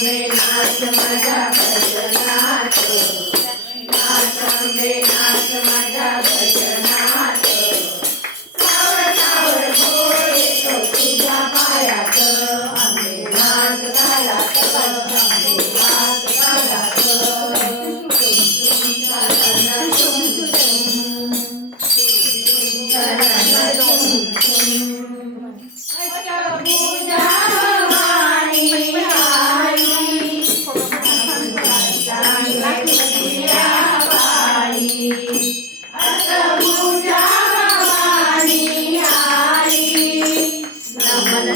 अंबे नाच माझ्या भजनात, नाच अंबे नाच माझ्या भजनात, सावर सावर घोळ येतो तुझ्या पायात, अंबे नाच घालात, अंबे नाच घालात,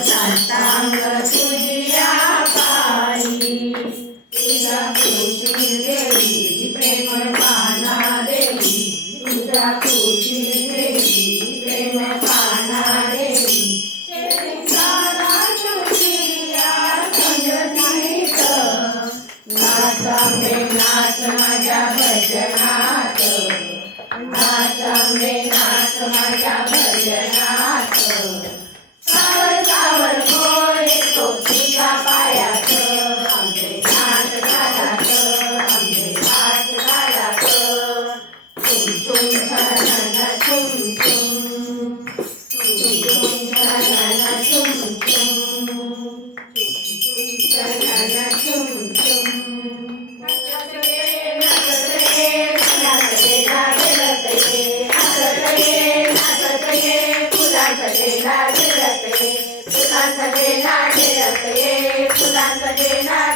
सांतांग तुझ्या पायी, तुझ्या खुशी देवी प्रेम पाना देवी, तुझ्या खुशी देवी प्रेम पाना देवी, सारा तुझ्या संगतीत, नाच अंबे नाच माझ्या भजनात, नाच अंबे नाच माझ्या भजनात, सावर सावर घोळ येतो तुझ्या पायात, अंबे नाच घालात, अंबे नाच घालात, झुम झुम झनन झुम झुम, झुम झुम झनन झुम झुम, झनन झुम झुम, नाचत ये नाचत ये लागलत ये, नाचत ये फुलांचं डेला गिळत ये, फुलांचं डेला गिळत ये, फुलांचं डेला